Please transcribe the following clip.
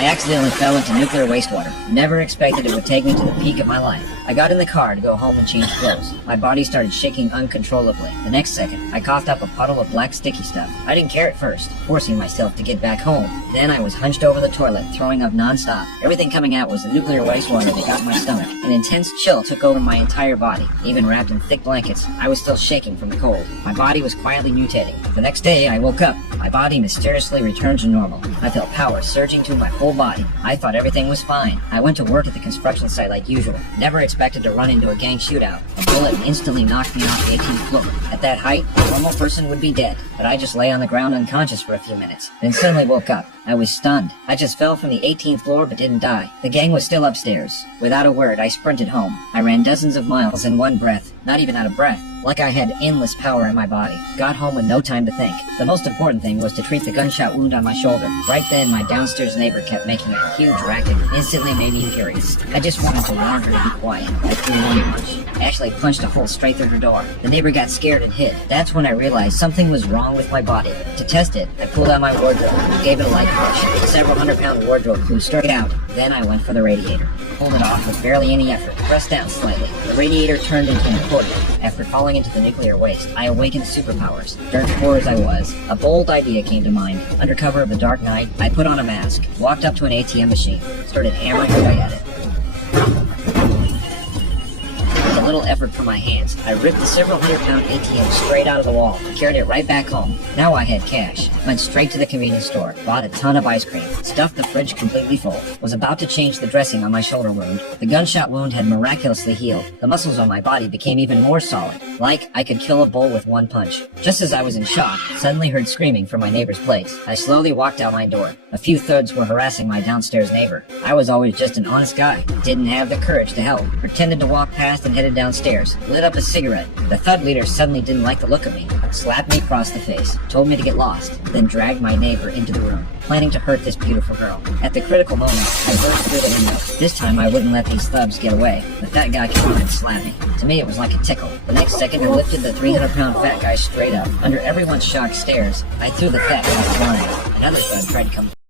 I accidentally fell into nuclear wastewater. Never expected it would take me to the peak of my life. I got in the car to go home and change clothes. My body started shaking uncontrollably. The next second, I coughed up a puddle of black sticky stuff. I didn't care at first, forcing myself to get back home. Then I was hunched over the toilet, throwing up nonstop. Everything coming out was the nuclear wastewater that got in my stomach. An intense chill took over my entire body. Even wrapped in thick blankets, I was still shaking from the cold. My body was quietly mutating. The next day, I woke up. My body mysteriously returned to normal. I felt power surging through my whole body. I thought everything was fine. I went to work at the construction site like usual. Never expected to run into a gang shootout. A bullet instantly knocked me off the 18th floor. At that height, a normal person would be dead. But I just lay on the ground unconscious for a few minutes, then suddenly woke up. I was stunned. I just fell from the 18th floor but didn't die. The gang was still upstairs. Without a word, I sprinted home. I ran dozens of miles in one breath, not even out of breath, like I had endless power in my body. Got home with no time to think. The most important thing was to treat the gunshot wound on my shoulder. Right then, my downstairs neighbor kept making a huge racket. Instantly made me furious. I just wanted to warn her to be quiet. I threw one punch. I actually punched a hole straight through her door. The neighbor got scared and hid. That's when I realized something was wrong with my body. To test it, I pulled out my wardrobe and gave it a light push. The several hundred-pound wardrobe flew straight out. Then I went for the radiator. Pulled it off with barely any effort. Pressed down slightly. The radiator turned into an accordion. After falling into the nuclear waste, I awakened superpowers. Dirt poor as I was, a bold idea came to mind. Under cover of the dark night, I put on a mask, walked up to an ATM machine, started hammering away at it. With a little effort from my hands, I ripped the several hundred-pound ATM straight out of the wall and carried it right back home. Now I had cash. Went straight to the convenience store, bought a ton of ice cream, stuffed the fridge completely full, was about to change the dressing on my shoulder wound. The gunshot wound had miraculously healed. The muscles on my body became even more solid, like I could kill a bull with one punch. Just as I was in shock, suddenly heard screaming from my neighbor's place. I slowly walked out my door. A few thugs were harassing my downstairs neighbor. I was always just an honest guy, didn't have the courage to help, pretended to walk past and headed downstairs, lit up a cigarette. The thug leader suddenly didn't like the look of me, slapped me across the face, told me to get lost, then dragged my neighbor into the room, planning to hurt this beautiful girl. At the critical moment, I burst through the window. This time I wouldn't let these thugs get away. The fat guy came on and slapped me. To me it was like a tickle. The next second I lifted the 300-pound fat guy straight up. Under everyone's shocked stares, I threw the fat guy flying. Another thug tried to come